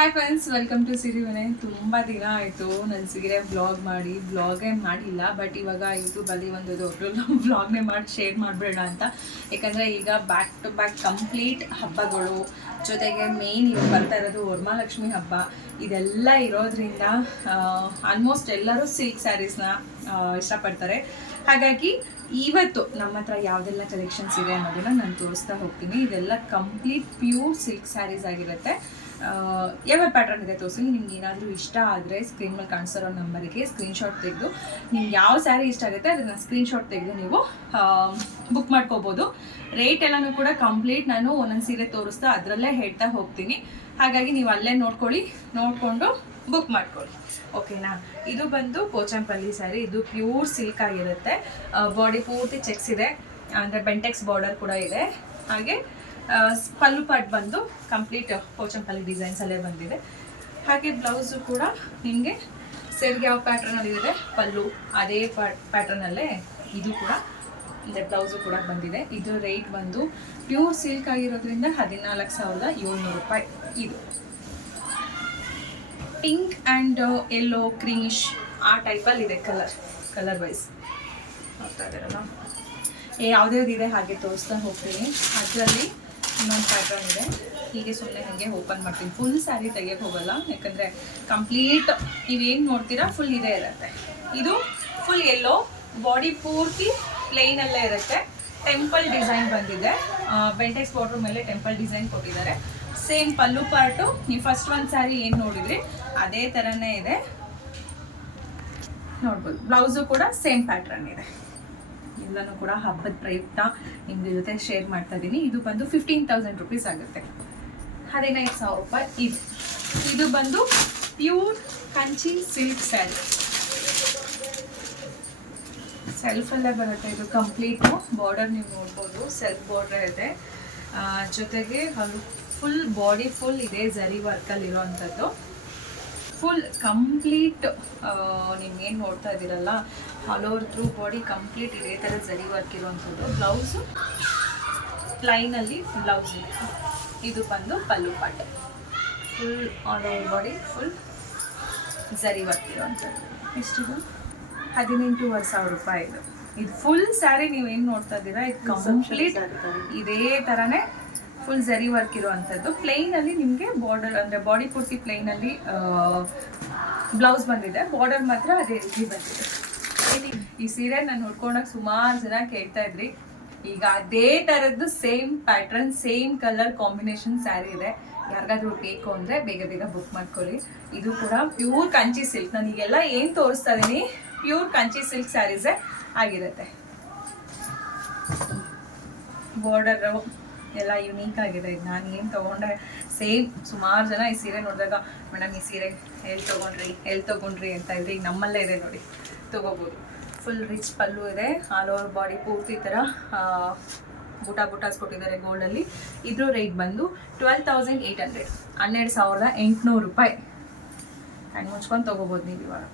Hi friends, welcome to ಸಿರಿ ಮನೆ. ತುಂಬ ದಿನ ಆಯಿತು ನಾನು ಸೀರೆ ಬ್ಲಾಗೇ ಮಾಡಿಲ್ಲ. ಬಟ್ ಇವಾಗ ಯೂಟ್ಯೂಬಲ್ಲಿ ಒಂದು ದೊಡ್ಡ ಬ್ಲಾಗ್ನೇ ಮಾಡಿ ಶೇರ್ ಮಾಡಬೇಡ ಅಂತ. ಯಾಕಂದರೆ ಈಗ ಬ್ಯಾಕ್ ಟು ಬ್ಯಾಕ್ ಕಂಪ್ಲೀಟ್ ಹಬ್ಬಗಳು, ಜೊತೆಗೆ ಮೇನ್ ಇವಾಗ ಬರ್ತಾ ಇರೋದು ವರಮಹಾಲಕ್ಷ್ಮಿ ಹಬ್ಬ. ಇದೆಲ್ಲ ಇರೋದ್ರಿಂದ ಆಲ್ಮೋಸ್ಟ್ ಎಲ್ಲರೂ ಸಿಲ್ಕ್ ಸ್ಯಾರೀಸ್ನ ಇಷ್ಟಪಡ್ತಾರೆ. ಹಾಗಾಗಿ ಇವತ್ತು ನಮ್ಮ ಹತ್ರ ಯಾವುದೆಲ್ಲ ಕಲೆಕ್ಷನ್ಸ್ ಇದೆ ಅನ್ನೋದನ್ನು ನಾನು ತೋರಿಸ್ತಾ ಹೋಗ್ತೀನಿ. ಇದೆಲ್ಲ ಕಂಪ್ಲೀಟ್ ಪ್ಯೂರ್ ಸಿಲ್ಕ್ ಸ್ಯಾರೀಸ್ ಆಗಿರುತ್ತೆ. ಯಾವ ಪ್ಯಾಟರ್ನ್ ಇದೆ ತೋರಿಸಿ. ನಿಮ್ಗೆ ಏನಾದರೂ ಇಷ್ಟ ಆದರೆ ಸ್ಕ್ರೀನ್ ಮೇಲೆ ಕಾಣಿಸಿರೋ ನಂಬರಿಗೆ ಸ್ಕ್ರೀನ್ಶಾಟ್ ತೆಗೆದು ನಿಮ್ಗೆ ಯಾವ ಸ್ಯಾರಿ ಇಷ್ಟ ಆಗುತ್ತೆ ಅದನ್ನು ಸ್ಕ್ರೀನ್ಶಾಟ್ ತೆಗೆದು ನೀವು ಬುಕ್ ಮಾಡ್ಕೋಬೋದು. ರೇಟ್ ಎಲ್ಲನೂ ಕೂಡ ಕಂಪ್ಲೀಟ್ ನಾನು ಒಂದೊಂದು ಸೀರೆ ತೋರಿಸ್ತಾ ಅದರಲ್ಲೇ ಹೇಳ್ತಾ ಹೋಗ್ತೀನಿ. ಹಾಗಾಗಿ ನೀವು ಅಲ್ಲೇ ನೋಡಿಕೊಂಡು ಬುಕ್ ಮಾಡ್ಕೊಳ್ಳಿ, ಓಕೆನಾ. ಇದು ಬಂದು ಪೋಚಂಪಲ್ಲಿ ಸ್ಯಾರಿ. ಇದು ಪ್ಯೂರ್ ಸಿಲ್ಕ್ ಆಗಿರುತ್ತೆ. ಬಾಡಿ ಪೂರ್ತಿ ಚೆಕ್ಸ್ ಇದೆ, ಅಂದರೆ ಬೆಂಟೆಕ್ಸ್ ಬಾರ್ಡರ್ ಕೂಡ ಇದೆ. ಹಾಗೆ ಪಲ್ಲು ಪಾಟ್ ಬಂದು ಕಂಪ್ಲೀಟ್ ಪೋಚಂಪಲ್ಲಿ ಡಿಸೈನ್ಸಲ್ಲೇ ಬಂದಿದೆ. ಹಾಗೆ ಬ್ಲೌಸು ಕೂಡ ನಿಮಗೆ ಸೆರ್ಗೆ ಯಾವ ಪ್ಯಾಟ್ರನಲ್ಲಿ ಇದೆ ಪಲ್ಲು ಅದೇ ಪ್ಯಾಟ್ರನಲ್ಲೇ ಇದು ಕೂಡ ಅಂದರೆ ಬ್ಲೌಸು ಕೂಡ ಬಂದಿದೆ. ಇದು ರೇಟ್ ಬಂದು ಪ್ಯೂರ್ ಸಿಲ್ಕ್ ಆಗಿರೋದ್ರಿಂದ 14,700 ರೂಪಾಯಿ. ಇದು ಪಿಂಕ್ ಆ್ಯಂಡ್ ಯೆಲ್ಲೋ ಕ್ರೀಮಿಶ್ ಆ ಟೈಪಲ್ಲಿದೆ ಕಲರ್ ವೈಸ್. ನೋಡ್ತಾ ಇದ್ದಾರಲ್ಲ, ಯಾವುದ್ಯಾವ್ದಿದೆ ಹಾಗೆ ತೋರಿಸ್ತಾ ಹೋಗ್ತೀನಿ. ಅದರಲ್ಲಿ ಇನ್ನೊಂದು ಪ್ಯಾಟ್ರನ್ ಇದೆ. ಹೀಗೆ ಸುಮ್ಮನೆ ಹಾಗೆ ಓಪನ್ ಮಾಡ್ತೀನಿ. ಫುಲ್ ಸ್ಯಾರಿ ತೆಗಿಯೋಕ್ಕೆ ಹೋಗಲ್ಲ, ಯಾಕಂದರೆ ಕಂಪ್ಲೀಟ್ ನೀವೇನು ನೋಡ್ತೀರಾ ಫುಲ್ ಇದೇ ಇರುತ್ತೆ. ಇದು ಫುಲ್ ಯೆಲ್ಲೋ, ಬಾಡಿ ಪೂರ್ತಿ ಪ್ಲೇನಲ್ಲೇ ಇರುತ್ತೆ. ಟೆಂಪಲ್ ಡಿಸೈನ್ ಬಂದಿದೆ, ಬೆಂಟೆಕ್ಸ್ ಬಾರ್ಡ್ರ್ ಮೇಲೆ ಟೆಂಪಲ್ ಡಿಸೈನ್ ಕೊಟ್ಟಿದ್ದಾರೆ. ಸೇಮ್ ಪಲ್ಲು ಪಾರ್ಟು ನೀವು ಫಸ್ಟ್ ಒಂದು ಸ್ಯಾರಿ ಏನು ನೋಡಿದ್ರಿ ಅದೇ ಥರನೇ ಇದೆ, ನೋಡ್ಬೋದು. ಬ್ಲೌಸು ಕೂಡ ಸೇಮ್ ಪ್ಯಾಟ್ರನ್ ಇದೆ. ಎಲ್ಲನೂ ಕೂಡ ಹಬ್ಬದ ಪ್ರಯುಕ್ತ ನಿಮ್ಗೆ ಜೊತೆ ಶೇರ್ ಮಾಡ್ತಾ ಇದ್ದೀನಿ. ಇದು ಬಂದು 15,000 ರೂಪೀಸ್ ಆಗುತ್ತೆ, 15,000 ರೂಪಾಯಿ. ಇದು ಬಂದು ಪ್ಯೂರ್ ಕಂಚಿ ಸಿಲ್ಕ್ ಸ್ಯಾರಿ, ಸೆಲ್ಫಲ್ಲೇ ಬರುತ್ತೆ. ಇದು ಕಂಪ್ಲೀಟು ಬಾರ್ಡರ್ ನೀವು ನೋಡ್ಬೋದು, ಸೆಲ್ಫ್ ಬಾರ್ಡರ್ ಇದೆ. ಜೊತೆಗೆ ಫುಲ್ ಬಾಡಿ ಫುಲ್ ಇದೆ ಝರಿ ವರ್ಕಲ್ಲಿ ಇರೋವಂಥದ್ದು. ಫುಲ್ ಕಂಪ್ಲೀಟ್ ನೀವೇನು ನೋಡ್ತಾ ಇದ್ದೀರಲ್ಲ all over through body complete ಇದೇ ಥರ ಝರಿ ವರ್ಕ್ ಇರುವಂಥದ್ದು. ಬ್ಲೌಸು ಪ್ಲೈನಲ್ಲಿ ಬ್ಲೌಸ್ ಇದೆ. ಇದು ಬಂದು ಪಲ್ಲು ಪಾಟ್, full all over body full zari work ಇರುವಂಥದ್ದು. ಎಷ್ಟಿದು 18,500 ರೂಪಾಯಿ. ಇದು ಫುಲ್ ಸ್ಯಾರಿ ನೀವೇನು ನೋಡ್ತಾ ಇದ್ದೀರಾ ಇದು ಕಂಪ್ಲೀಟ್ ಇದೇ ಥರನೇ ಫುಲ್ ಝರಿ ವರ್ಕ್ ಇರುವಂಥದ್ದು. ಪ್ಲೈನಲ್ಲಿ ನಿಮಗೆ ಬಾರ್ಡರ್ ಅಂದರೆ ಬಾಡಿ ಪೂರ್ತಿ ಪ್ಲೈನಲ್ಲಿ ಬ್ಲೌಸ್ ಬಂದಿದೆ, ಬಾರ್ಡರ್ ಮಾತ್ರ ಅದೇ ರೀತಿ ಬಂದಿದೆ. ಈ ಸೀರೆ ನಾನು ನೋಡ್ಕೊಂಡಾಗ ಸುಮಾರು ಜನ ಕೇಳ್ತಾ ಇದ್ರಿ. ಈಗ ಅದೇ ಥರದ್ದು same pattern same colour combination sari ಇದೆ. ಯಾರಿಗಾದ್ರೂ ಬೇಕು ಅಂದರೆ ಬೇಗ ಬೇಗ ಬುಕ್ ಮಾಡ್ಕೊಳ್ಳಿ. ಇದು ಕೂಡ ಪ್ಯೂರ್ ಕಂಚಿ ಸಿಲ್ಕ್. ನನಗೆಲ್ಲ ಏನು ತೋರಿಸ್ತಾ ಇದ್ದೀನಿ ಪ್ಯೂರ್ ಕಂಚಿ ಸಿಲ್ಕ್ ಸ್ಯಾರೀಸೇ ಆಗಿರುತ್ತೆ. ಬಾರ್ಡರು ಎಲ್ಲ ಯುನೀಕ್ ಆಗಿದೆ. ಇದು ನಾನು ಏನು ತೊಗೊಂಡ್ರೆ ಸೇಮ್ ಸುಮಾರು ಜನ ಈ ಸೀರೆ ನೋಡಿದಾಗ ಮೇಡಮ್ ಈ ಸೀರೆ ಎಲ್ಲಿ ತೊಗೊಂಡ್ರಿ ಅಂತ ಇದ್ರೆ ಈಗ ನಮ್ಮಲ್ಲೇ ಇದೆ ನೋಡಿ, ತೊಗೋಬೋದು. ಫುಲ್ ರಿಚ್ ಪಲ್ಲು ಇದೆ, ಆಲ್ ಓವರ್ ಬಾಡಿ ಪೂರ್ತಿ ಥರ ಬುಟಾಸ್ ಕೊಟ್ಟಿದ್ದಾರೆ ಗೋಲ್ಡಲ್ಲಿ. ಇದ್ರ ರೇಟ್ ಬಂದು 12,800, 12,800 ರೂಪಾಯಿ. ಹ್ಯಾಂಡ್ ಮುಚ್ಕೊಂಡು ತೊಗೋಬೋದು ನೀವು ಇವಾಗ.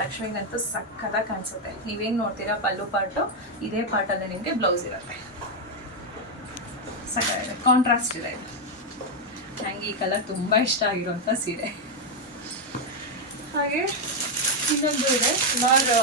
ಲಕ್ಷ್ಮಿಗಂತೂ ಸಕ್ಕತ್ತಾಗಿ ಕಾಣಿಸುತ್ತೆ. ನೀವೇನು ನೋಡ್ತೀರಾ ಪಲ್ಲು ಪಾರ್ಟು ಇದೇ ಪಾರ್ಟಲ್ಲೇ ನಿಮಗೆ ಬ್ಲೌಸ್ ಇರುತ್ತೆ. ಸಕ್ಕತ್ತಾಗಿದೆ, ಕಾಂಟ್ರಾಸ್ಟ್ ಇದೆ. ನನಗೆ ಈ ಕಲರ್ ತುಂಬ ಇಷ್ಟ ಆಗಿರುವಂಥ ಸೀರೆ. ಹಾಗೆ ಇನ್ನೊಂದು ಇದೆ, ಸುಮಾರು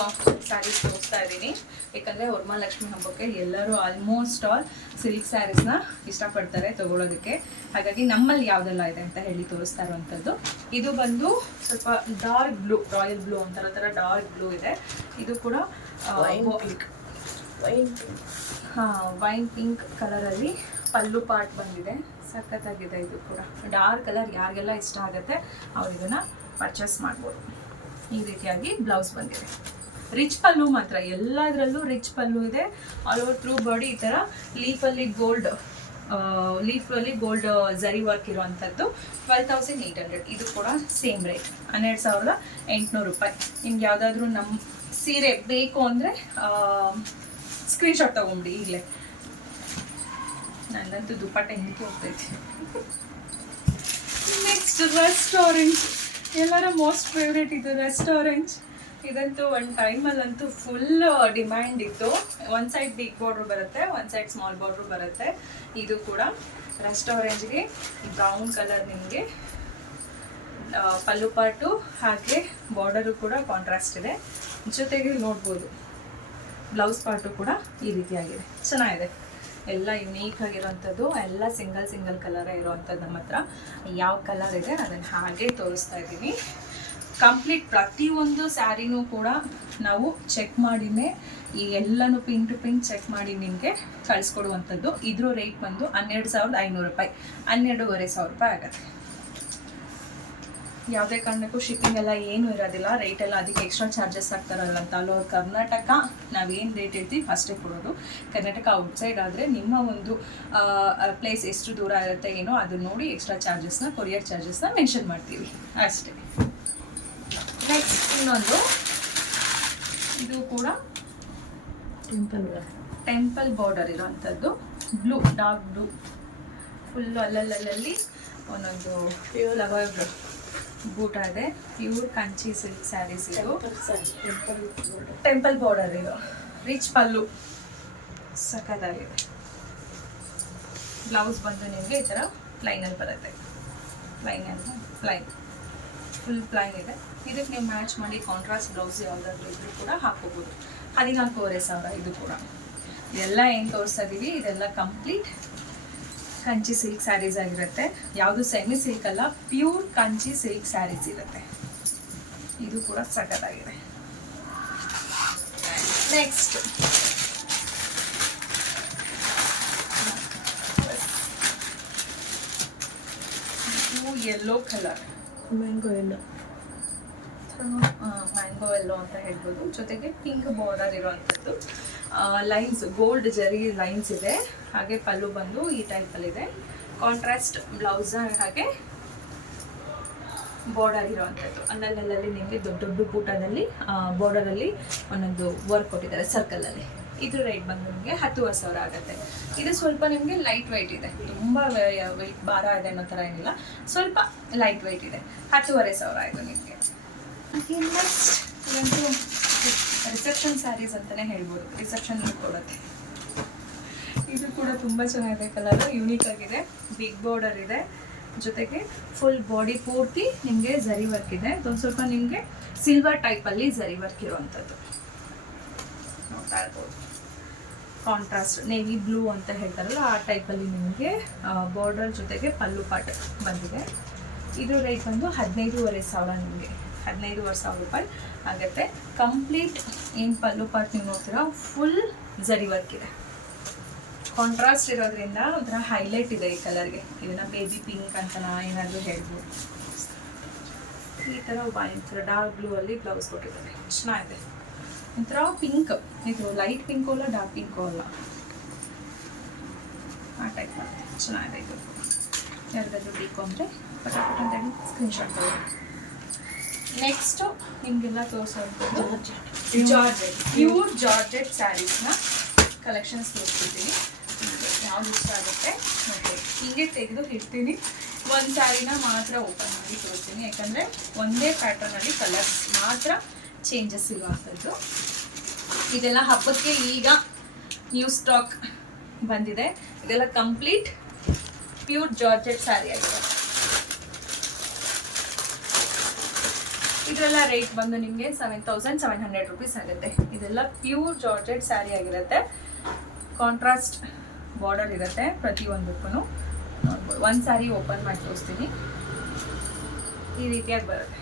ಸ್ಯಾರೀಸ್ ತೋರಿಸ್ತಾ ಇದ್ದೀನಿ. ಯಾಕಂದರೆ ವರಮಹಾಲಕ್ಷ್ಮಿ ಹಬ್ಬಕ್ಕೆ ಎಲ್ಲರೂ ಆಲ್ಮೋಸ್ಟ್ ಆಲ್ ಸಿಲ್ಕ್ ಸ್ಯಾರೀಸ್ನ ಇಷ್ಟಪಡ್ತಾರೆ ತೊಗೊಳೋದಕ್ಕೆ. ಹಾಗಾಗಿ ನಮ್ಮಲ್ಲಿ ಯಾವುದೆಲ್ಲ ಇದೆ ಅಂತ ಹೇಳಿ ತೋರಿಸ್ತಾ ಇರುವಂಥದ್ದು. ಇದು ಬಂದು ಸ್ವಲ್ಪ ಡಾರ್ಕ್ ಬ್ಲೂ, ರಾಯಲ್ ಬ್ಲೂ ಅಂತಾರೋ ಥರ ಡಾರ್ಕ್ ಬ್ಲೂ ಇದೆ. ಇದು ಕೂಡ ವೈನ್ ಪಿಂಕ್ ಕಲರಲ್ಲಿ ಪಲ್ಲು ಪಾರ್ಟ್ ಬಂದಿದೆ. ಸಖತ್ತಾಗಿದೆ. ಇದು ಕೂಡ ಡಾರ್ಕ್ ಕಲರ್ ಯಾರಿಗೆಲ್ಲ ಇಷ್ಟ ಆಗುತ್ತೆ ಅವ್ರು ಇದನ್ನು ಪರ್ಚೇಸ್ ಮಾಡ್ಬೋದು. ಈ ರೀತಿಯಾಗಿ ಬ್ಲೌಸ್ ಬಂದಿದೆ. ರಿಚ್ ಪಲ್ಲು ಮಾತ್ರ, ಎಲ್ಲದರಲ್ಲೂ ರಿಚ್ ಪಲ್ಲು ಇದೆ. ಆಲ್ ಓವರ್ ಥ್ರೂ ಬಾಡಿ ಈ ಥರ ಲೀಫಲ್ಲಿ ಗೋಲ್ಡ್ ಝರಿ ವರ್ಕ್ ಇರುವಂಥದ್ದು. 12,800. ಇದು ಕೂಡ ಸೇಮ್ ರೇಟ್, 12,800 ರೂಪಾಯಿ. ನಿಮ್ಗೆ ಯಾವುದಾದ್ರೂ ನಮ್ಮ ಸೀರೆ ಬೇಕು ಅಂದರೆ ಸ್ಕ್ರೀನ್ಶಾಟ್ ತೊಗೊಂಬಿಡಿ ಈಗಲೇ. ನನ್ನಂತೂ ದುಪ್ಪಟ್ಟ ಹಿಂದಕ್ಕೆ ಹೋಗ್ತೈತಿ. ನೆಕ್ಸ್ಟ್ ರೆಸ್ಟೋರೆಂಟ್, ಎಲ್ಲರ ಮೋಸ್ಟ್ ಫೇವ್ರೇಟ್ ಇದು ರೆಸ್ಟೋರೆಂಟ್. ಇದಂತೂ ಒಂದು ಟೈಮಲ್ಲಂತೂ ಫುಲ್ ಡಿಮ್ಯಾಂಡ್ ಇತ್ತು. ಒಂದು ಸೈಡ್ ಬಿಗ್ ಬಾರ್ಡ್ರು ಬರುತ್ತೆ, ಒಂದು ಸೈಡ್ ಸ್ಮಾಲ್ ಬಾರ್ಡ್ರು ಬರುತ್ತೆ. ಇದು ಕೂಡ ರೆಸ್ಟೋರೆಂಟ್ಗೆ ಬ್ರೌನ್ ಕಲರ್ ನಿಮಗೆ ಪಲ್ಲು ಪಾಟು ಹಾಗೆ ಬಾರ್ಡರು ಕೂಡ ಕಾಂಟ್ರಾಸ್ಟ್ ಇದೆ. ಜೊತೆಗೆ ನೋಡ್ಬೋದು ಬ್ಲೌಸ್ ಪಾರ್ಟು ಕೂಡ ಈ ರೀತಿಯಾಗಿದೆ. ಚೆನ್ನಾಗಿದೆ, ಎಲ್ಲ ಯುನೀಕ್ ಆಗಿರೋವಂಥದ್ದು, ಎಲ್ಲ ಸಿಂಗಲ್ ಕಲರೇ ಇರೋವಂಥದ್ದು. ನಮ್ಮ ಹತ್ರ ಯಾವ ಕಲರ್ ಇದೆ ಅದನ್ನು ಹಾಗೆ ತೋರಿಸ್ತಾ ಇದ್ದೀನಿ. ಕಂಪ್ಲೀಟ್ ಪ್ರತಿಯೊಂದು ಸ್ಯಾರಿನೂ ಕೂಡ ನಾವು ಚೆಕ್ ಮಾಡಿನೇ ಈ ಎಲ್ಲನೂ ಪಿನ್ ಟು ಪಿನ್ ಚೆಕ್ ಮಾಡಿ ನಿಮಗೆ ಕಳಿಸ್ಕೊಡುವಂಥದ್ದು. ಇದ್ರ ರೇಟ್ ಬಂದು 12,500 ರೂಪಾಯಿ, 12,500 ರೂಪಾಯಿ ಆಗುತ್ತೆ. ಯಾವುದೇ ಕಾರಣಕ್ಕೂ ಶಿಪ್ಪಿಂಗ್ ಎಲ್ಲ ಏನೂ ಇರೋದಿಲ್ಲ, ರೇಟ್ ಎಲ್ಲ ಅದಕ್ಕೆ ಎಕ್ಸ್ಟ್ರಾ ಚಾರ್ಜಸ್ ಆಗ್ತಾರಲ್ಲ ಅಂತ. ಅಲ್ಲೋ ಕರ್ನಾಟಕ ನಾವೇನು ರೇಟ್ ಇರ್ತೀವಿ ಅಷ್ಟೇ ಕೊಡೋದು. ಕರ್ನಾಟಕ ಔಟ್ಸೈಡ್ ಆದರೆ ನಿಮ್ಮ ಒಂದು ಪ್ಲೇಸ್ ಎಷ್ಟು ದೂರ ಇರುತ್ತೆ ಏನೋ ಅದನ್ನ ನೋಡಿ ಎಕ್ಸ್ಟ್ರಾ ಚಾರ್ಜಸ್ನ, ಕೊರಿಯರ್ ಚಾರ್ಜಸ್ನ ಮೆನ್ಷನ್ ಮಾಡ್ತೀವಿ ಅಷ್ಟೇ. ನೆಕ್ಸ್ಟ್ ಇನ್ನೊಂದು, ಇದು ಕೂಡ ಟೆಂಪಲ್ ಬಾರ್ಡರ್ ಇರೋವಂಥದ್ದು, ಬ್ಲೂ, ಡಾರ್ಕ್ ಬ್ಲೂ, ಫುಲ್ಲು ಅಲ್ಲಲ್ಲಿ ಒಂದೊಂದು ಫ್ಲವರ್ ಬೂಟ ಇದೆ. ಪ್ಯೂರ್ ಕಂಚಿ ಸಿಲ್ಕ್ ಸ್ಯಾರೀಸ್ ಇದು, ಟೆಂಪಲ್ ಬಾರ್ಡರ್ ಇದು, ರಿಚ್ ಪಲ್ಲು, ಸಖತ್ತಾಗಿದೆ. ಬ್ಲೌಸ್ ಬಂದು ನಿಮಗೆ ಈ ಥರ ಪ್ಲೈನಲ್ಲಿ ಬರುತ್ತೆ, ಪ್ಲೈನ್ ಫುಲ್ ಪ್ಲೈನ್ ಇದೆ. ಇದಕ್ಕೆ ನೀವು ಮ್ಯಾಚ್ ಮಾಡಿ ಕಾಂಟ್ರಾಸ್ಟ್ ಬ್ಲೌಸ್ ಯಾವುದಾದ್ರೂ ಇದ್ರೂ ಕೂಡ ಹಾಕೋಬೋದು. 14,500 ಇದು ಕೂಡ. ಇದೆಲ್ಲ ಏನು ತೋರಿಸ್ತಾ ಇದ್ದೀವಿ ಇದೆಲ್ಲ ಕಂಪ್ಲೀಟ್ ಕಂಚಿ ಸಿಲ್ಕ್ ಸ್ಯಾರೀಸ್ ಆಗಿರುತ್ತೆ. ಯಾವುದು ಸೆಮಿ ಸಿಲ್ಕ್ ಅಲ್ಲ, ಪ್ಯೂರ್ ಕಂಚಿ ಸಿಲ್ಕ್ ಸ್ಯಾರೀಸ್ ಇರುತ್ತೆ. ಇದು ಕೂಡ ಸಖತ್ತಾಗಿದೆ. ನೆಕ್ಸ್ಟ್ ಯೆಲ್ಲೋ ಕಲರ್, ಮ್ಯಾಂಗೋ ಎಲ್ಲೋ ಅಂತ ಹೇಳ್ಬೋದು. ಜೊತೆಗೆ ಪಿಂಕ್ ಬಾರ್ಡರ್ ಇರುವಂಥದ್ದು, ಲೈನ್ಸ್ ಗೋಲ್ಡ್ ಜರಿ ಲೈನ್ಸ್ ಇದೆ. ಹಾಗೆ ಪಲ್ಲು ಬಂದು ಈ ಟೈಪಲ್ಲಿದೆ, ಕಾಂಟ್ರಾಸ್ಟ್ ಬ್ಲೌಸ್, ಹಾಗೆ ಬಾರ್ಡರ್ ಇರುವಂಥದ್ದು. ಅಲ್ಲಲ್ಲಿ ನಿಮಗೆ ದೊಡ್ಡ ದೊಡ್ಡ ಬೂಟದಲ್ಲಿ ಬಾರ್ಡರಲ್ಲಿ ಒಂದೊಂದು ವರ್ಕ್ ಕೊಟ್ಟಿದ್ದಾರೆ ಸರ್ಕಲಲ್ಲಿ. ಇದ್ರ ರೇಟ್ ಬಂದು ನಿಮಗೆ 10,000 ಆಗುತ್ತೆ. ಇದು ಸ್ವಲ್ಪ ನಿಮಗೆ ಲೈಟ್ ವೆಯ್ಟ್ ಇದೆ, ತುಂಬ ವೆಯ್ಟ್ ಭಾರ ಇದೆ ಅನ್ನೋ ಥರ ಏನಿಲ್ಲ, ಸ್ವಲ್ಪ ಲೈಟ್ ವೆಯ್ಟ್ ಇದೆ. 10,500 ಆಯಿತು ನಿಮಗೆ. ನೆಕ್ಸ್ಟ್ ಇದಂತೂ ರಿಸೆಪ್ಷನ್ ಸ್ಯಾರೀಸ್ ಅಂತಲೇ ಹೇಳ್ಬೋದು, ರಿಸೆಪ್ಷನ್ ಲುಕ್ ಕೊಡುತ್ತೆ. ಇದು ಕೂಡ ತುಂಬ ಚೆನ್ನಾಗಿದೆ, ಕಲರು ಯೂನಿಕ್ ಆಗಿದೆ, ಬಿಗ್ ಬಾರ್ಡರ್ ಇದೆ. ಜೊತೆಗೆ ಫುಲ್ ಬಾಡಿ ಪೂರ್ತಿ ನಿಮಗೆ ಝರಿ ವರ್ಕ್ ಇದೆ. ಒಂದು ಸ್ವಲ್ಪ ನಿಮಗೆ ಸಿಲ್ವರ್ ಟೈಪಲ್ಲಿ ಝರಿ ವರ್ಕ್ ಇರುವಂಥದ್ದು ನೋಡ್ತಾ ಇರ್ಬೋದು. ಕಾಂಟ್ರಾಸ್ಟ್ ನೇವಿ ಬ್ಲೂ ಅಂತ ಹೇಳ್ತಾರಲ್ಲ ಆ ಟೈಪಲ್ಲಿ ನಿಮಗೆ ಬಾರ್ಡರ್ ಜೊತೆಗೆ ಪಲ್ಲು ಪಾಟ್ ಬಂದಿದೆ. ಇದು ರೇಟ್ ಬಂದು 15,500 ನಿಮಗೆ, 15,500 ರೂಪಾಯಿ ಆಗುತ್ತೆ. ಕಂಪ್ಲೀಟ್ ಏನು ಪಲ್ಲು ಪಾಟ್ ನೀವು ನೋಡ್ತೀರಾ ಫುಲ್ ಝರಿ ವರ್ಕ್ ಇದೆ. ಕಾಂಟ್ರಾಸ್ಟ್ ಇರೋದ್ರಿಂದ ಒಂಥರ ಹೈಲೈಟ್ ಇದೆ ಈ ಕಲರ್ಗೆ. ಇದನ್ನು ಬೇಬಿ ಪಿಂಕ್ ಅಂತನಾ ಏನಾದರೂ ಹೇಳ್ಬೋದು. ಈ ಥರ ಒಂಥರ ಡಾರ್ಕ್ ಬ್ಲೂ ಅಲ್ಲಿ ಬ್ಲೌಸ್ ಕೊಟ್ಟಿದ್ದಾರೆ, ಚೆನ್ನಾಗಿದೆ. ಒಂಥರ ಪಿಂಕ್, ಇದು ಲೈಟ್ ಪಿಂಕು ಅಲ್ಲ, ಡಾರ್ಕ್ ಪಿಂಕು ಅಲ್ಲ, ಆ ಟೈಪ್ ಬರುತ್ತೆ, ಚೆನ್ನಾಗಿದೆ. ಇದು ಯಾರಿಗಾದ್ರೂ ಬೇಕು ಅಂದರೆ ಪಟಾಪಟ ಅಂತೇಳಿ ಸ್ಕ್ರೀನ್ಶಾಟ್ ತಗೊಳ್ಳಿ. ನೆಕ್ಸ್ಟು ನಿಮಗೆಲ್ಲ ತೋರಿಸೋವಂಥದ್ದು ಜಾರ್ಜೆಟ್, ಪ್ಯೂರ್ ಜಾರ್ಜೆಟ್ ಸ್ಯಾರೀಸ್ನ ಕಲೆಕ್ಷನ್ಸ್ ತೋರಿಸ್ತಿದ್ದೀನಿ. ಯಾವ್ದು ಇಷ್ಟ ಆಗುತ್ತೆ ಮತ್ತು ಹೀಗೆ ತೆಗೆದು ಇಡ್ತೀನಿ. ಒಂದು ಸ್ಯಾರಿನ ಮಾತ್ರ ಓಪನ್ ಮಾಡಿ ತೋರಿಸ್ತೀನಿ, ಯಾಕಂದರೆ ಒಂದೇ ಪ್ಯಾಟರ್ನಲ್ಲಿ ಕಲರ್ಸ್ ಮಾತ್ರ ಚೇಂಜಸ್ ಇರುವಂಥದ್ದು. ಇದೆಲ್ಲ ಹಬ್ಬಕ್ಕೆ ಈಗ ನ್ಯೂ ಸ್ಟಾಕ್ ಬಂದಿದೆ. ಇದೆಲ್ಲ ಕಂಪ್ಲೀಟ್ ಪ್ಯೂರ್ ಜಾರ್ಜೆಟ್ ಸ್ಯಾರಿ ಆಗಿದೆ. ಇದೆಲ್ಲ ರೇಟ್ ಬಂದು ನಿಮಗೆ 7,700 ರೂಪೀಸ್ ಆಗುತ್ತೆ. ಇದೆಲ್ಲ ಪ್ಯೂರ್ ಜಾರ್ಜೆಟ್ ಸ್ಯಾರಿ ಆಗಿರುತ್ತೆ. ಕಾಂಟ್ರಾಸ್ಟ್ ಬಾರ್ಡರ್ ಇರುತ್ತೆ ಪ್ರತಿಯೊಂದಕ್ಕೂ ನೋಡ್ಬೋದು. ಒಂದು ಸ್ಯಾರಿ ಓಪನ್ ಮಾಡಿ ತೋರಿಸ್ತೀನಿ, ಈ ರೀತಿಯಾಗಿ ಬರುತ್ತೆ.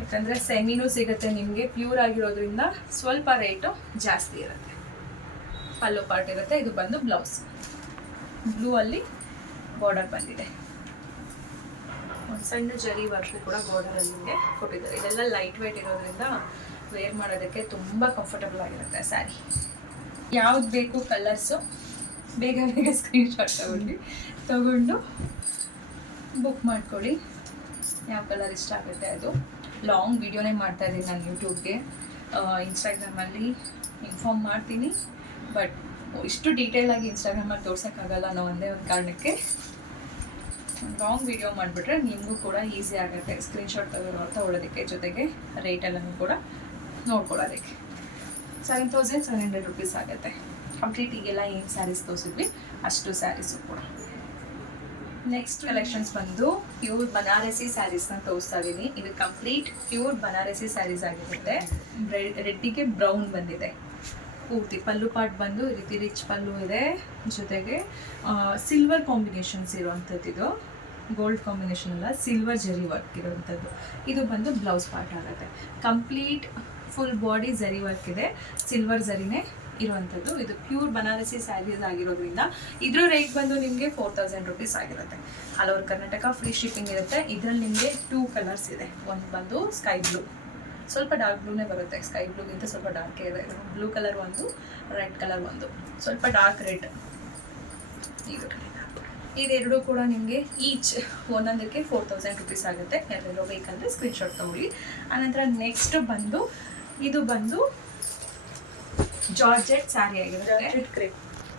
ಯಾಕಂದರೆ ಸೆಮಿನೂ ಸಿಗುತ್ತೆ ನಿಮಗೆ, ಪ್ಯೂರ್ ಆಗಿರೋದ್ರಿಂದ ಸ್ವಲ್ಪ ರೇಟು ಜಾಸ್ತಿ ಇರುತ್ತೆ. ಪಲ್ಲು ಪಾರ್ಟ್ ಇರುತ್ತೆ. ಇದು ಬಂದು ಬ್ಲೌಸ್ ಬ್ಲೂ ಅಲ್ಲಿ ಬಾರ್ಡರ್ ಬಂದಿದೆ. ಒಂದು ಸಣ್ಣ ಜರಿ ವರ್ಕ್ ಕೂಡ ಬಾರ್ಡರಲ್ಲಿ ನಿಮಗೆ ಕೊಟ್ಟಿದ್ದಾರೆ. ಇದೆಲ್ಲ ಲೈಟ್ ವೇಟ್ ಇರೋದ್ರಿಂದ ವೇರ್ ಮಾಡೋದಕ್ಕೆ ತುಂಬ ಕಂಫರ್ಟಬಲ್ ಆಗಿರುತ್ತೆ ಸ್ಯಾರಿ. ಯಾವ್ದು ಬೇಕು ಕಲರ್ಸು ಬೇಗ ಸ್ಕ್ರೀನ್ಶಾಟ್ ತಗೊಂಡು ಬುಕ್ ಮಾಡ್ಕೊಳ್ಳಿ. ಯಾವ ಕಲರ್ ಇಷ್ಟ ಆಗುತ್ತೆ ಅದು. ಲಾಂಗ್ ವಿಡಿಯೋನೇ ಮಾಡ್ತಾ ಇದ್ದೀನಿ ನಾನು ಯೂಟ್ಯೂಬ್ಗೆ, ಇನ್ಸ್ಟಾಗ್ರಾಮಲ್ಲಿ ಇನ್ಫಾರ್ಮ್ ಮಾಡ್ತೀನಿ, ಬಟ್ ಇಷ್ಟು ಡೀಟೇಲಾಗಿ ಇನ್ಸ್ಟಾಗ್ರಾಮಲ್ಲಿ ತೋರ್ಸೋಕ್ಕಾಗಲ್ಲ ಅನ್ನೋ ಒಂದೇ ಒಂದು ಕಾರಣಕ್ಕೆ ಲಾಂಗ್ ವಿಡಿಯೋ ಮಾಡಿಬಿಟ್ರೆ ನಿಮಗೂ ಕೂಡ ಈಸಿ ಆಗುತ್ತೆ ಸ್ಕ್ರೀನ್ಶಾಟ್ ತಗೊಳ್ಳೋದಕ್ಕೆ, ಜೊತೆಗೆ ರೇಟೆಲ್ಲನೂ ಕೂಡ ನೋಡ್ಕೊಳ್ಳೋದಕ್ಕೆ. 7,700 ರೂಪೀಸ್ ಆಗುತ್ತೆ ಕಂಪ್ಲೀಟ್. ಈಗೆಲ್ಲ ಏನು ಸ್ಯಾರೀಸ್ ತೋರಿಸಿದ್ವಿ ಅಷ್ಟು ಸ್ಯಾರೀಸು ಕೂಡ. ನೆಕ್ಸ್ಟ್ ಕಲೆಕ್ಷನ್ಸ್ ಬಂದು ಪ್ಯೂರ್ ಬನಾರಸಿ ಸ್ಯಾರೀಸ್ನ ತೋರಿಸ್ತಾ ಇದ್ದೀನಿ. ಇದು ಕಂಪ್ಲೀಟ್ ಪ್ಯೂರ್ ಬನಾರಸಿ ಸ್ಯಾರೀಸ್ ಆಗಿರುತ್ತೆ. ರೆಡ್ಡಿಗೆ ಬ್ರೌನ್ ಬಂದಿದೆ ಪೂರ್ತಿ. ಪಲ್ಲು ಪಾರ್ಟ್ ಬಂದು ಈ ರೀತಿ ರಿಚ್ ಪಲ್ಲು ಇದೆ, ಜೊತೆಗೆ ಸಿಲ್ವರ್ ಕಾಂಬಿನೇಷನ್ಸ್ ಇರುವಂಥದ್ದು. ಇದು ಗೋಲ್ಡ್ ಕಾಂಬಿನೇಷನ್ ಅಲ್ಲ, ಸಿಲ್ವರ್ ಜರಿ ವರ್ಕ್ ಇರುವಂಥದ್ದು. ಇದು ಬಂದು ಬ್ಲೌಸ್ ಪಾರ್ಟ್ ಆಗುತ್ತೆ. ಕಂಪ್ಲೀಟ್ ಫುಲ್ ಬಾಡಿ ಜರಿ ವರ್ಕ್ ಇದೆ, ಸಿಲ್ವರ್ ಜರಿನೇ ಇರುವಂಥದ್ದು. ಇದು ಪ್ಯೂರ್ ಬನಾರಸಿ ಸ್ಯಾರೀಸ್ ಆಗಿರೋದ್ರಿಂದ ಇದ್ರ ರೇಟ್ ಬಂದು ನಿಮಗೆ 4000 rupees ಆಗಿರುತ್ತೆ. All over Karnataka free shipping ಇರುತ್ತೆ. ಇದರಲ್ಲಿ ನಿಮಗೆ 2 ಕಲರ್ಸ್ ಇದೆ. ಒಂದು ಬಂದು ಸ್ಕೈ ಬ್ಲೂ, ಸ್ವಲ್ಪ ಡಾರ್ಕ್ ಬ್ಲೂನೇ ಬರುತ್ತೆ. ಸ್ಕೈ ಬ್ಲೂಗಿಂತ ಸ್ವಲ್ಪ ಡಾರ್ಕೇ ಇದೆ. ಬ್ಲೂ ಕಲರ್ ಒಂದು, ರೆಡ್ ಕಲರ್ ಒಂದು, ಸ್ವಲ್ಪ ಡಾರ್ಕ್ ರೆಡ್. ಇದೆರಡು ಕೂಡ ನಿಮಗೆ ಈಚ್ ಒಂದೊಂದಕ್ಕೆ 4000 rupees ಆಗುತ್ತೆ. ಯಾರೆಲ್ಲೋ ಬೇಕಂದರೆ ಸ್ಕ್ರೀನ್ಶಾಟ್ ತೊಗೊಳ್ಳಿ. ಆನಂತರ ನೆಕ್ಸ್ಟ್ ಬಂದು ಇದು ಬಂದು ಜಾರ್ಜೆಟ್ ಸ್ಯಾರಿ ಆಗಿರುತ್ತೆ.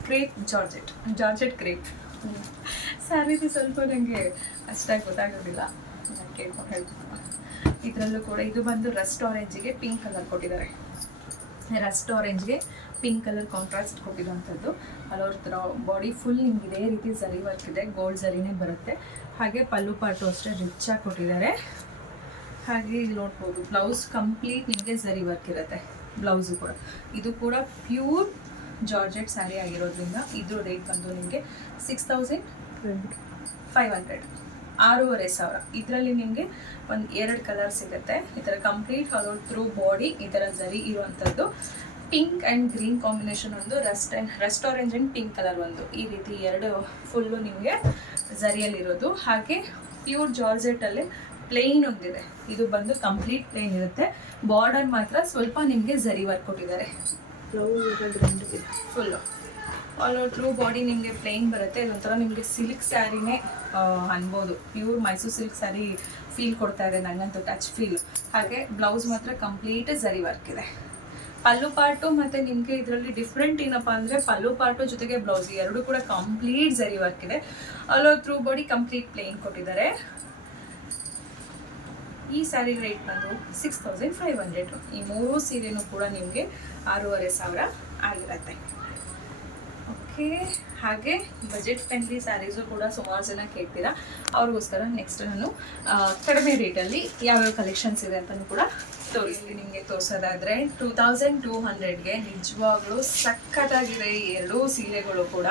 ಕ್ರೇಪ್ ಜಾರ್ಜೆಟ್ ಕ್ರೇಪ್ ಸ್ಯಾರಿದು ಸ್ವಲ್ಪ ನನಗೆ ಅಷ್ಟಾಗಿ ಗೊತ್ತಾಗೋದಿಲ್ಲ, ಕೇಳ್ಕೊಂಡು ಹೇಳ್ತೀನಿ. ಇದರಲ್ಲೂ ಕೂಡ ಇದು ಬಂದು ರಸ್ಟ್ ಆರೆಂಜಿಗೆ ಪಿಂಕ್ ಕಲರ್ ಕೊಟ್ಟಿದ್ದಾರೆ. ರಸ್ಟ್ ಆರೆಂಜ್ಗೆ ಪಿಂಕ್ ಕಲರ್ ಕಾಂಟ್ರಾಸ್ಟ್ ಕೊಟ್ಟಿರೋಂಥದ್ದು. ಅಲ್ಲವ್ರ ಬಾಡಿ ಫುಲ್ ನಿಮ್ಗೆ ಇದೇ ರೀತಿ ಜರಿ ವರ್ಕ್ ಇದೆ, ಗೋಲ್ಡ್ ಜರಿನೇ ಬರುತ್ತೆ. ಹಾಗೆ ಪಲ್ಲು ಪಾರ್ಟು ಅಷ್ಟೇ ರಿಚ್ ಆಗಿ ಕೊಟ್ಟಿದ್ದಾರೆ. ಹಾಗೆ ಇಲ್ಲಿ ನೋಡ್ಬೋದು ಬ್ಲೌಸ್ ಕಂಪ್ಲೀಟ್ ನಿಮಗೆ ಜರಿ ವರ್ಕ್ ಇರುತ್ತೆ. ಬ್ಲೌಸು ಕೂಡ ಇದು ಕೂಡ ಪ್ಯೂರ್ ಜಾರ್ಜೆಟ್ ಸ್ಯಾರಿ ಆಗಿರೋದ್ರಿಂದ ಇದ್ರ ರೇಟ್ ಬಂದು ನಿಮಗೆ 6500, 6500. ಇದರಲ್ಲಿ ನಿಮಗೆ ಒಂದು 2 ಕಲರ್ ಸಿಗುತ್ತೆ. ಈ ಥರ ಕಂಪ್ಲೀಟ್ ಆಲ್ ಥ್ರೂ ಬಾಡಿ ಈ ಥರ ಜರಿ ಇರುವಂಥದ್ದು. ಪಿಂಕ್ ಆ್ಯಂಡ್ ಗ್ರೀನ್ ಕಾಂಬಿನೇಷನ್ ಒಂದು, Rust orange and pink colour ಒಂದು, ಈ ರೀತಿ 2 ಫುಲ್ಲು ನಿಮಗೆ ಜರಿಯಲ್ಲಿರೋದು. ಹಾಗೆ ಪ್ಯೂರ್ ಜಾರ್ಜೆಟಲ್ಲಿ ಪ್ಲೇನ್ ಒಂದಿದೆ. ಇದು ಬಂದು ಕಂಪ್ಲೀಟ್ ಪ್ಲೇನ್ ಇರುತ್ತೆ. ಬಾರ್ಡರ್ ಮಾತ್ರ ಸ್ವಲ್ಪ ನಿಮಗೆ ಜರಿ ವರ್ಕ್ ಕೊಟ್ಟಿದ್ದಾರೆ. Full all over through body ನಿಮಗೆ ಪ್ಲೇನ್ ಬರುತ್ತೆ. ಇದೊಂಥರ ನಿಮಗೆ ಸಿಲ್ಕ್ ಸ್ಯಾರಿನೇ ಅನ್ಬೋದು. Pure Mysuru silk sari feel ಕೊಡ್ತಾ ಇದೆ ನನಗಂತೂ, ಟಚ್ ಫೀಲ್. ಹಾಗೆ ಬ್ಲೌಸ್ ಮಾತ್ರ ಕಂಪ್ಲೀಟ್ ಜರಿ ವರ್ಕ್ ಇದೆ. ಪಲ್ಲು ಪಾರ್ಟು ಮತ್ತು ನಿಮಗೆ ಇದರಲ್ಲಿ ಡಿಫ್ರೆಂಟ್ ಏನಪ್ಪ ಅಂದರೆ ಪಲ್ಲು ಪಾರ್ಟು ಜೊತೆಗೆ ಬ್ಲೌಸ್ ಎರಡು ಕೂಡ ಕಂಪ್ಲೀಟ್ ಜರಿ ವರ್ಕ್ ಇದೆ. All over through body complete plain ಕೊಟ್ಟಿದ್ದಾರೆ. ಈ ಸ್ಯಾರಿ ರೇಟ್ ಬಂದು 6500. ಈ 3 ಸೀರೆನೂ ಕೂಡ ನಿಮಗೆ 6500 ಆಗಿರುತ್ತೆ. ಓಕೆ, ಹಾಗೆ ಬಜೆಟ್ ಫ್ರೆಂಡ್ಲಿ ಸ್ಯಾರೀಸು ಕೂಡ ಸುಮಾರು ಜನ ಕೇಳ್ತೀರಾ. ಅವ್ರಿಗೋಸ್ಕರ ನೆಕ್ಸ್ಟ್ ನಾನು ಕಡಿಮೆ ರೇಟಲ್ಲಿ ಯಾವ್ಯಾವ ಕಲೆಕ್ಷನ್ಸ್ ಇದೆ ಅಂತಲೂ ಕೂಡ ತೋರಿಸ್ತೀನಿ. ನಿಮಗೆ ತೋರಿಸೋದಾದರೆ 2200ಗೆ ನಿಜವಾಗ್ಲೂ ಸಖತ್ತಾಗಿದೆ ಈ 2 ಸೀರೆಗಳು ಕೂಡ.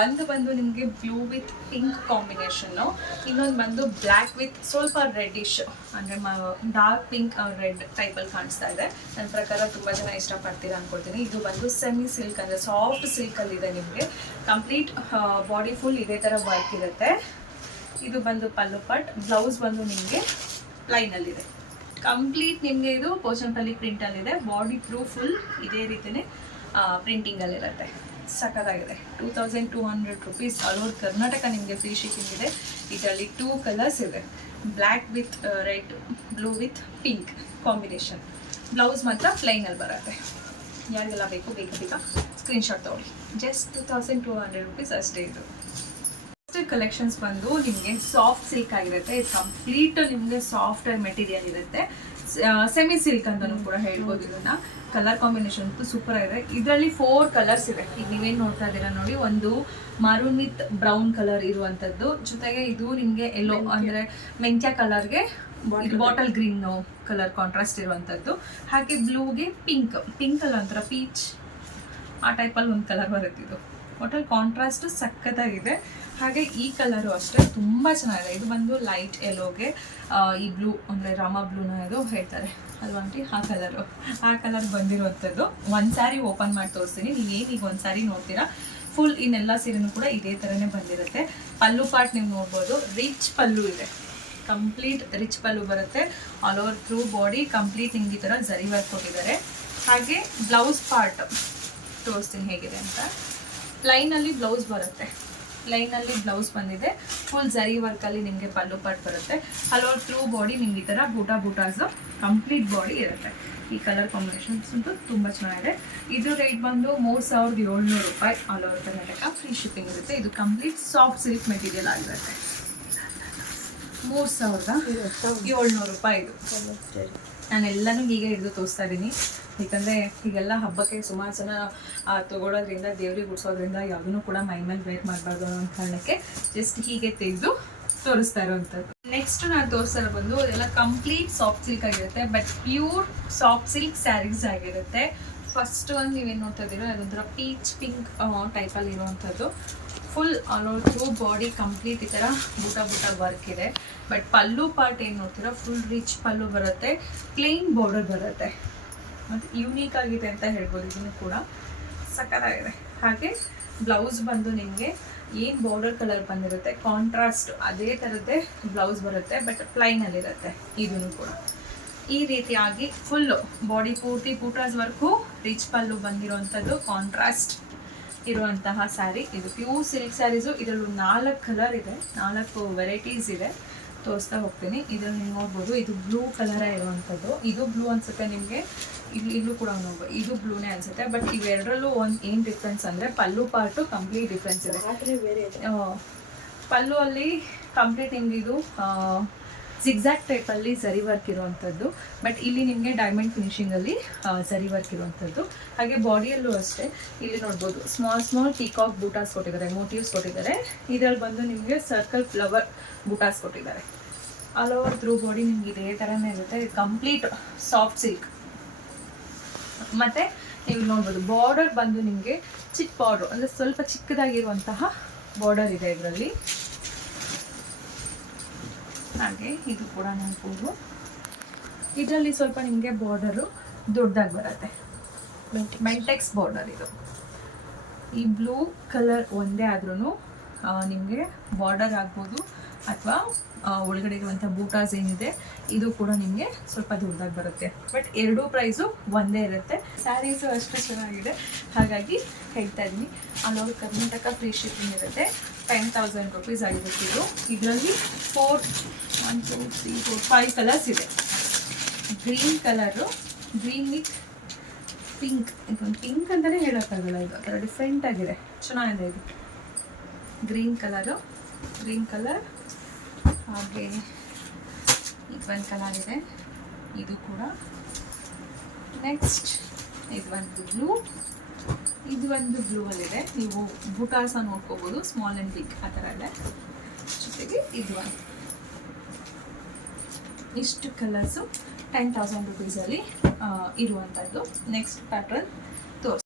ಒಂದು ಬಂದು ನಿಮಗೆ ಬ್ಲೂ ವಿತ್ ಪಿಂಕ್ ಕಾಂಬಿನೇಷನ್ನು, ಇನ್ನೊಂದು ಬಂದು ಬ್ಲ್ಯಾಕ್ ವಿತ್ ಸ್ವಲ್ಪ ರೆಡ್ಡಿಶ್ ಅಂದರೆ ಡಾರ್ಕ್ ಪಿಂಕ್ ರೆಡ್ ಟೈಪಲ್ಲಿ ಕಾಣಿಸ್ತಾ ಇದೆ. ನನ್ನ ಪ್ರಕಾರ ತುಂಬ ಜನ ಇಷ್ಟಪಡ್ತೀರಾ ಅಂದ್ಕೊಳ್ತೀನಿ. ಇದು ಬಂದು ಸೆಮಿ ಸಿಲ್ಕ್ ಅಂದರೆ ಸಾಫ್ಟ್ ಸಿಲ್ಕಲ್ಲಿದೆ. ನಿಮಗೆ ಕಂಪ್ಲೀಟ್ ಬಾಡಿ ಫುಲ್ ಇದೇ ಥರ ವರ್ಕ್ ಇರುತ್ತೆ. ಇದು ಬಂದು ಪಲ್ಲು ಪಾರ್ಟ್. ಬ್ಲೌಸ್ ಬಂದು ನಿಮಗೆ ಪ್ಲೈನಲ್ಲಿದೆ. ಕಂಪ್ಲೀಟ್ ನಿಮಗೆ ಇದು ಪೋಚಂಪಲ್ಲಿ ಪ್ರಿಂಟಲ್ಲಿದೆ. ಬಾಡಿ ಥ್ರೂ ಫುಲ್ ಇದೇ ರೀತಿಯೇ ಪ್ರಿಂಟಿಂಗಲ್ಲಿರುತ್ತೆ. ಸಖತ್ತಾಗಿದೆ. 2200 rupees. ಆಲ್ ಓವರ್ ಕರ್ನಾಟಕ ನಿಮಗೆ ಫ್ರೀ ಶಿಪ್ಪಿಂಗ್ ಇದೆ. ಇದರಲ್ಲಿ 2 ಕಲರ್ಸ್ ಇದೆ, black with red, blue with pink combination. Blouse ಮಾತ್ರ ಪ್ಲೈನಲ್ಲಿ ಬರುತ್ತೆ. ಯಾರಿಗೆಲ್ಲ ಬೇಕು ಬೇಗ ಸ್ಕ್ರೀನ್ಶಾಟ್ ತೊಗೊಳ್ಳಿ. ಜಸ್ಟ್ 2200 rupees ಅಷ್ಟೇ. ಇದು ಕಲೆಕ್ಷನ್ಸ್ ಬಂದು ನಿಮಗೆ ಸಾಫ್ಟ್ ಸಿಲ್ಕ್ ಆಗಿರುತ್ತೆ. ಇದು ಕಂಪ್ಲೀಟ್ ನಿಮಗೆ ಸಾಫ್ಟ್ ಮೆಟೀರಿಯಲ್ ಇರುತ್ತೆ. ಸೆಮಿ ಸಿಲ್ಕ್ ಅಂತಲೂ ಕೂಡ ಹೇಳ್ಬೋದು. ಇದನ್ನ ಕಲರ್ ಕಾಂಬಿನೇಷನ್ ಅಂತೂ ಸೂಪರ್ ಆಗಿದೆ. ಇದರಲ್ಲಿ 4 ಕಲರ್ಸ್ ಇದೆ. ಈಗ ನೀವೇನು ನೋಡ್ತಾ ಇದ್ದೀರಾ ನೋಡಿ, ಒಂದು ಮರೂನ್ ವಿತ್ ಬ್ರೌನ್ ಕಲರ್ ಇರುವಂಥದ್ದು, ಜೊತೆಗೆ ಇದು ನಿಮಗೆ ಎಲ್ಲೋ ಅಂದರೆ ಮೆಂತ್ಯ ಕಲರ್ಗೆ ಬಾಟಲ್ ಗ್ರೀನ್ ಕಲರ್ ಕಾಂಟ್ರಾಸ್ಟ್ ಇರುವಂಥದ್ದು. ಹಾಗೆ ಬ್ಲೂಗೆ ಪಿಂಕ್ ಅಲ್ಲ ಒಂಥರ ಪೀಚ್ ಆ ಟೈಪಲ್ಲಿ ಒಂದು ಕಲರ್ ಬರುತ್ತೆ. ಇದು ಟೋಟಲ್ ಕಾಂಟ್ರಾಸ್ಟ್ ಸಖತ್ತಾಗಿದೆ. ಹಾಗೆ ಈ ಕಲರು ಅಷ್ಟೇ ತುಂಬ ಚೆನ್ನಾಗಿದೆ. ಇದು ಬಂದು ಲೈಟ್ ಯೆಲ್ಲೋಗೆ ಈ ಬ್ಲೂ ಅಂದರೆ ರಾಮ ಬ್ಲೂನ ಇದು ಹೇಳ್ತಾರೆ ಅಲ್ವಂಟಿ, ಆ ಕಲರ್ ಬಂದಿರುವಂಥದ್ದು. ಒಂದು ಸ್ಯಾರಿ ಓಪನ್ ಮಾಡಿ ತೋರಿಸ್ತೀನಿ. ನೀವೇನು ಈಗ ಒಂದು ಸ್ಯಾರಿ ನೋಡ್ತೀರಾ, ಫುಲ್ ಇನ್ನೆಲ್ಲ ಸೀರೆನೂ ಕೂಡ ಇದೇ ಥರನೇ ಬಂದಿರುತ್ತೆ. ಪಲ್ಲು ಪಾರ್ಟ್ ನೀವು ನೋಡ್ಬೋದು, ರಿಚ್ ಪಲ್ಲು ಇದೆ. ಕಂಪ್ಲೀಟ್ ರಿಚ್ ಪಲ್ಲು ಬರುತ್ತೆ. All over through body complete ನಿಮ್ಗೆ ಈ ಥರ ಜರಿ ವರ್ಕ್ ಕೊಟ್ಟಿದ್ದಾರೆ. ಹಾಗೆ ಬ್ಲೌಸ್ ಪಾರ್ಟ್ ತೋರಿಸ್ತೀನಿ ಹೇಗಿದೆ ಅಂತ. ಪ್ಲೈನಲ್ಲಿ ಬ್ಲೌಸ್ ಬರುತ್ತೆ. ಲೈನಲ್ಲಿ ಬ್ಲೌಸ್ ಬಂದಿದೆ. ಫುಲ್ ಜರಿ ವರ್ಕಲ್ಲಿ ನಿಮಗೆ ಪಲ್ಲು ಪಾರ್ಟ್ ಬರುತ್ತೆ. ಆಲ್ ಓವರ್ ಥ್ರೂ ಬಾಡಿ ನಿಮ್ಗೆ ಈ ಥರ ಬೂಟಾಸು ಕಂಪ್ಲೀಟ್ ಬಾಡಿ ಇರುತ್ತೆ. ಈ ಕಲರ್ ಕಾಂಬಿನೇಷನ್ಸ್ ಅಂತೂ ತುಂಬ ಚೆನ್ನಾಗಿದೆ. ಇದು ರೇಟ್ ಬಂದು 3700 ರೂಪಾಯಿ. All over Karnataka free shipping ಇರುತ್ತೆ. ಇದು ಕಂಪ್ಲೀಟ್ ಸಾಫ್ಟ್ ಸಿಲ್ಕ್ ಮೆಟೀರಿಯಲ್ ಆಗಿರುತ್ತೆ. 3700 ರೂಪಾಯಿ ಇದು. ನಾನೆಲ್ಲನೂ ಹೀಗೆ ಹಿಡಿದು ತೋರಿಸ್ತಾ ಇದ್ದೀನಿ. ಯಾಕಂದರೆ ಈಗೆಲ್ಲ ಹಬ್ಬಕ್ಕೆ ಸುಮಾರು ಜನ ತೊಗೊಳೋದ್ರಿಂದ ದೇವ್ರಿಗೆ ಉಡ್ಸೋದ್ರಿಂದ ಯಾವುದೂ ಕೂಡ ಮೈ ಮೇಲೆ ವೇರ್ ಮಾಡಬಾರ್ದು ಅನ್ನೋ ಕಾರಣಕ್ಕೆ ಜಸ್ಟ್ ಹೀಗೆ ತೆಗೆದು ತೋರಿಸ್ತಾ ಇರೋವಂಥದ್ದು. ನೆಕ್ಸ್ಟ್ ನಾನು ತೋರಿಸ್ತಾ ಬಂದು ಅದೆಲ್ಲ ಕಂಪ್ಲೀಟ್ ಸಾಫ್ಟ್ ಸಿಲ್ಕ್ ಆಗಿರುತ್ತೆ, but pure soft silk saris ಆಗಿರುತ್ತೆ. ಫಸ್ಟ್ ಒಂದು ನೀವೇನು ನೋಡ್ತಾ ಇದ್ದೀರೋ ಅದೊಂಥರ ಪೀಚ್ ಪಿಂಕ್ ಟೈಪಲ್ಲಿ ಇರುವಂಥದ್ದು. Full all over through body complete ಈ ಥರ ಬೂಟ ವರ್ಕ್ ಇದೆ. ಬಟ್ ಪಲ್ಲು ಪಾರ್ಟ್ ಏನು ನೋಡ್ತೀರಾ ಫುಲ್ ರಿಚ್ ಪಲ್ಲು ಬರುತ್ತೆ, ಪ್ಲೇನ್ ಬಾರ್ಡರ್ ಬರುತ್ತೆ ಮತ್ತು ಯೂನೀಕ್ ಆಗಿದೆ ಅಂತ ಹೇಳ್ಬೋದು. ಇದನ್ನು ಕೂಡ ಸಕ್ಕತ್ತಾಗಿದೆ. ಹಾಗೆ ಬ್ಲೌಸ್ ಬಂದು ನಿಮಗೆ ಏನು ಬಾರ್ಡರ್ ಕಲರ್ ಬಂದಿರುತ್ತೆ ಕಾಂಟ್ರಾಸ್ಟ್ ಅದೇ ಥರದ್ದೇ ಬ್ಲೌಸ್ ಬರುತ್ತೆ, ಬಟ್ ಪ್ಲೈನಲ್ಲಿರುತ್ತೆ. ಇದನ್ನು ಕೂಡ ಈ ರೀತಿಯಾಗಿ ಫುಲ್ಲು ಬಾಡಿ ಪೂರ್ತಿ ಬೂಟಾಸ್ವರೆಗೂ ರಿಚ್ ಪಲ್ಲು ಬಂದಿರೋವಂಥದ್ದು ಕಾಂಟ್ರಾಸ್ಟ್ ಇರುವಂತಹ ಸ್ಯಾರಿ. ಇದು ಪ್ಯೂರ್ ಸಿಲ್ಕ್ ಸ್ಯಾರೀಸು. ಇದರಲ್ಲೂ 4 ಕಲರ್ ಇದೆ, 4 ವೆರೈಟೀಸ್ ಇದೆ, ತೋರಿಸ್ತಾ ಹೋಗ್ತೀನಿ. ಇದರಲ್ಲಿ ನೀವು ನೋಡ್ಬೋದು ಇದು ಬ್ಲೂ ಕಲರೇ ಇರುವಂಥದ್ದು. ಇದು ಬ್ಲೂ ಅನಿಸುತ್ತೆ ನಿಮಗೆ, ಇಲ್ಲೂ ಕೂಡ ನೋಡ್ಬೋದು ಇದು ಬ್ಲೂನೇ ಅನಿಸುತ್ತೆ. ಬಟ್ ಇವೆರಡರಲ್ಲೂ ಒಂದು ಏನು ಡಿಫ್ರೆನ್ಸ್ ಅಂದರೆ ಪಲ್ಲು ಪಾರ್ಟು ಕಂಪ್ಲೀಟ್ ಡಿಫ್ರೆನ್ಸ್ ಇದೆ. ಪಲ್ಲು ಅಲ್ಲಿ ಕಂಪ್ಲೀಟ್ ನಿಮ್ಗೆ ಇದು ಜಿಗ್ಜಾಕ್ಟ್ ಟೈಪಲ್ಲಿ ಝರಿ ವರ್ಕ್ ಇರುವಂಥದ್ದು, ಬಟ್ ಇಲ್ಲಿ ನಿಮಗೆ ಡೈಮಂಡ್ ಫಿನಿಶಿಂಗಲ್ಲಿ ಝರಿ ವರ್ಕ್ ಇರುವಂಥದ್ದು. ಹಾಗೆ ಬಾಡಿಯಲ್ಲೂ ಅಷ್ಟೇ ಇಲ್ಲಿ ನೋಡ್ಬೋದು ಸ್ಮಾಲ್ ಪೀಕಾಕ್ ಬೂಟಾಸ್ ಕೊಟ್ಟಿದ್ದಾರೆ, ಮೋಟಿವ್ಸ್ ಕೊಟ್ಟಿದ್ದಾರೆ. ಇದರಲ್ಲಿ ಬಂದು ನಿಮಗೆ ಸರ್ಕಲ್ ಫ್ಲವರ್ ಬೂಟಾಸ್ ಕೊಟ್ಟಿದ್ದಾರೆ. ಆಲ್ ಓವರ್ ಥ್ರೂ ಬಾಡಿ ನಿಮ್ಗೆ ಇದೇ ಥರನೇ ಇರುತ್ತೆ. ಇದು ಕಂಪ್ಲೀಟ್ ಸಾಫ್ಟ್ ಸಿಲ್ಕ್. ಮತ್ತು ನೀವು ನೋಡ್ಬೋದು ಬಾರ್ಡರ್ ಬಂದು ನಿಮಗೆ ಚಿಕ್ಕ ಬಾರ್ಡ್ರು ಅಂದರೆ ಸ್ವಲ್ಪ ಚಿಕ್ಕದಾಗಿರುವಂತಹ ಬಾರ್ಡರ್ ಇದೆ ಇದರಲ್ಲಿ. ಹಾಗೆ ಇದು ಕೂಡ ನೋಡ್ಬೋದು ಇದರಲ್ಲಿ ಸ್ವಲ್ಪ ನಿಮಗೆ ಬಾರ್ಡರು ದೊಡ್ಡದಾಗಿ ಬರುತ್ತೆ, ಮೆಂಟೆಕ್ಸ್ ಬಾರ್ಡರ್. ಇದು ಈ ಬ್ಲೂ ಕಲರ್ ಒಂದೇ ಆದ್ರೂ ನಿಮಗೆ ಬಾರ್ಡರ್ ಆಗ್ಬೋದು ಅಥವಾ ಒಳಗಡೆ ಇರುವಂಥ ಬೂಟಾಸ್ ಏನಿದೆ ಇದು ಕೂಡ ನಿಮಗೆ ಸ್ವಲ್ಪ ದೊಡ್ಡದಾಗಿ ಬರುತ್ತೆ. ಬಟ್ ಎರಡೂ ಪ್ರೈಸು ಒಂದೇ ಇರುತ್ತೆ. ಸ್ಯಾರೀಸು ಅಷ್ಟು ಚೆನ್ನಾಗಿದೆ, ಹಾಗಾಗಿ ಹೇಳ್ತಾ ಇದ್ದೀನಿ. ಅಲ್ಲೋಗಿ ಕರ್ನಾಟಕ ಫ್ರೀ ಶಿಪ್ಪಿಂಗ್ ಇರುತ್ತೆ. 10,000 rupees ಆಗಿರುತ್ತೆ ಇದು. ಇದರಲ್ಲಿ 5 ಕಲರ್ಸ್ ಇದೆ. Green colour, green with pink, ಇದೊಂದು ಪಿಂಕ್ ಅಂತಲೇ ಹೇಳೋಕ್ಕಾಗಲ್ಲ, ಇದು ಆ ಥರ ಡಿಫ್ರೆಂಟ್ ಆಗಿದೆ, ಚೆನ್ನಾಗಿದೆ ಇದು. ಗ್ರೀನ್ ಕಲರ್ ಹಾಗೆ ಇದೊಂದು ಕಲರ್ ಇದೆ, ಇದು ಕೂಡ. ನೆಕ್ಸ್ಟ್ ಇದು ಒಂದು ಬ್ಲೂ ಅಲ್ಲಿದೆ. ನೀವು ಬುಟಾಸ ನೋಡ್ಕೋಬೋದು, ಸ್ಮಾಲ್ ಆ್ಯಂಡ್ ಬಿಗ್ ಆ ಥರ ಇದೆ. ಜೊತೆಗೆ ಇದು ಒಂದು ಇಷ್ಟು ಕಲರ್ಸು 10,000 rupees ಅಲ್ಲಿ ಇರುವಂಥದ್ದು. ನೆಕ್ಸ್ಟ್ ಪ್ಯಾಟ್ರನ್ ತೋರಿಸಿ.